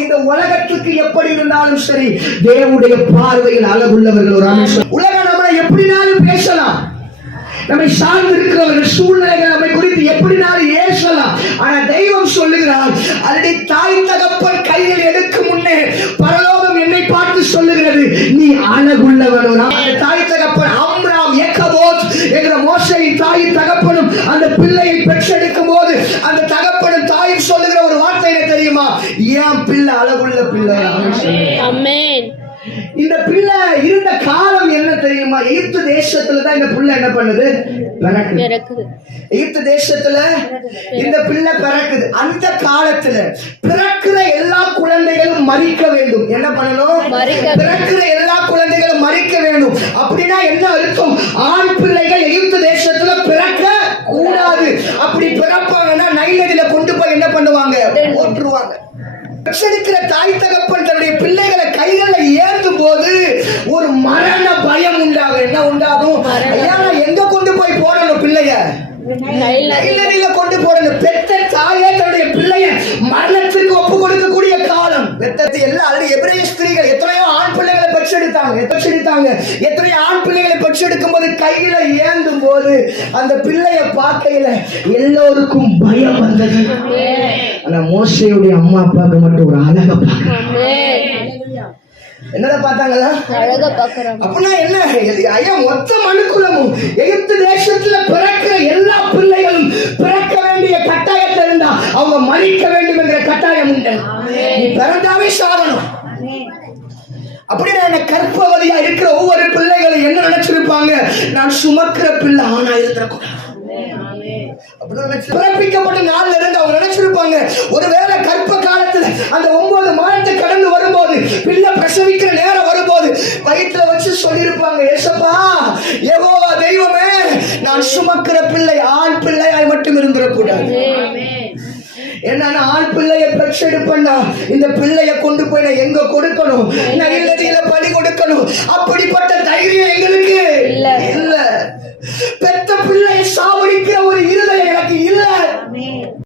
இந்த உலகத்துக்கு எப்படி இருந்தாலும் சரி தேவனுடைய பார்வையில் அழகுள்ளவர்கள் ஒரு அமைச்சர் உலகம் நம்மளை எப்படினாலும் பேசலாம். நம்மை சார்ந்து இருக்கிறவர்கள் சூழ்நிலைகள் நம்மை குறித்து எப்படினாலும் ஏசலாம். ஆனா தெய்வம் சொல்லுகிறார் அல்லது தாய் தகப்பன் கையில் எடுக்கும் முன்னே பரலோகம் என்னை பார்த்து சொல்லுகிறது நீ அழகுள்ளவனோ தாய் தகப்பன் அம்ராம் ஏக்கபோத் என்கிற மோசையின் தாய் தகப்பனும் அந்த பிள்ளையை பெற்றெடுக்கும் போது அந்த தகப்பனும் தாயும் சொல்லுகிற தெரியுமா? ஏன் பிள்ளை அழகுள்ள பிள்ளை. இந்த பிள்ளை இருந்த காலம் என்ன தெரியுமா? எகிப்து தேசத்துல தான் இந்த பிள்ளை என்ன பண்ணுது? பிறக்குது. எகிப்து தேசத்துல இந்த பிள்ளை பிறக்குது. அந்த காலத்துல பிறக்கிற எல்லா குழந்தைகளும் மறிக்க வேண்டும். என்ன பண்ணணும்? பிறக்கிற எல்லா குழந்தைகளும் மறிக்க வேண்டும். அப்படின்னா என்ன அப்படி பிறப்பாங்கன்னா நைல் நதியில கொண்டு போய் என்ன பண்ணுவாங்க? போட்டுருவாங்க பெற்றெடுக்கிற தாய் தகப்பன் தன்னுடைய பிள்ளைகளை கைகளை ஏந்தும் போது ஒரு மரண பயம் உண்டாகும் என்ன உண்டாகும்? ஐயா எங்க கொண்டு போய் போடணும் பிள்ளைய. நைலடியில கொண்டு போடணும். பெத்த தாயே தன்னுடைய பிள்ளைய மரணத்திற்கு ஒப்பு கொடுக்கக்கூடிய காலம். பெத்தத்தை எல்லா அல்லது எபிரேய ஸ்திரீகள் பெற்றெடுத்தாங்க பெற்றெடுத்தாங்க எத்தனையோ ஆண் பிள்ளைகளை பெற்றெடுக்கும் போது கையில ஏந்தும் போது அந்த பிள்ளைய பார்க்கையில எல்லோருக்கும் பயம் வந்தது. ஆனா மோசையுடைய அம்மா அப்பாவுக்கு மட்டும் ஒரு அழக பார்க்க. என்னடா பார்த்தாங்களா? அழகா பாக்குறோம் அப்படின்னா என்ன? ஐயா மொத்த மனுக்குலமும் எகிப்து தேசத்துல பிறக்கிற எல்லா பிள்ளைகளும் பிறக்க வேண்டிய கட்டாயத்தில் இருந்தா அவங்க மறிக்க வேண்டும் என்கிற கட்டாயம் உண்டு. நீ பிறந்தாவே சாகணும். அப்படின்னு என்ன கற்பவதியா இருக்கிற ஒவ்வொரு பிள்ளைகளும் என்ன நினைச்சிருப்பாங்க? நான் சுமக்கிற பிள்ளை ஆணா இருந்திருக்கூடாது பிறப்பிக்கப்பட்ட நாள்ல இருந்து அவங்க நினைச்சிருப்பாங்க. ஒருவேளை கற்ப காலத்துல அந்த ஒன்பது மாதத்தை கடந்து வரும்போது பிள்ளை பிரசவிக்கிற நேரம் வரும்போது வயிற்றுல வச்சு சொல்லியிருப்பாங்க ஏசப்பா யெகோவா தெய்வமே நான் சுமக்கிற பிள்ளை ஆண் பிள்ளையாய் மட்டும் இருந்திடக்கூடாது என்னன்னா ஆண் பிள்ளைய பண்ணா இந்த பிள்ளைய கொண்டு போய் நான் எங்க கொடுக்கணும்? நான் கொடுக்கணும் அப்படிப்பட்ட